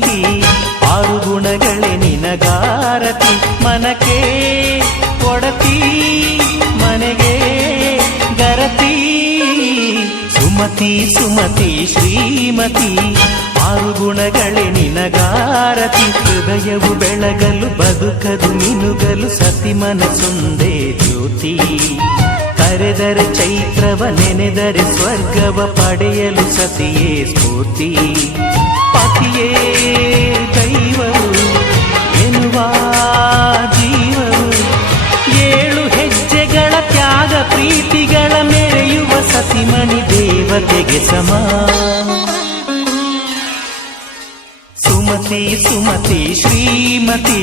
ಶ್ರೀಮತಿ 6 ಗುಣಗಳೇ ನಿನಗಾರತಿ ಮನಕ್ಕೆ ಕೊಡತಿ ಮನೆಗೆ ಗರತಿ ಸುಮತಿ ಸುಮತಿ ಶ್ರೀಮತಿ 6 ಗುಣಗಳೇ ನಿನಗಾರತಿ ಹೃದಯವು ಬೆಳಗಲು ಬದುಕದು ಮಿನುಗಲು ಸತಿ ಮನಸೊಂದೇ ಜ್ಯೋತಿ ಕರೆದರೆ ಚೈತ್ರವ ನೆನೆದರೆ ಸ್ವರ್ಗವ ಪಡೆಯಲು ಸತಿಯೇ ಸ್ಫೂರ್ತಿ ಪತಿಯೇ ದೈವವು ಎನ್ನುವ ಜೀವವು 7 ಹೆಜ್ಜೆಗಳ ತ್ಯಾಗ ಪ್ರೀತಿಗಳ ಮೆರೆಯುವ ಸತಿಮಣಿ ದೇವತೆಗೆ ಸಮ ಸುಮತಿ ಸುಮತಿ ಶ್ರೀಮತಿ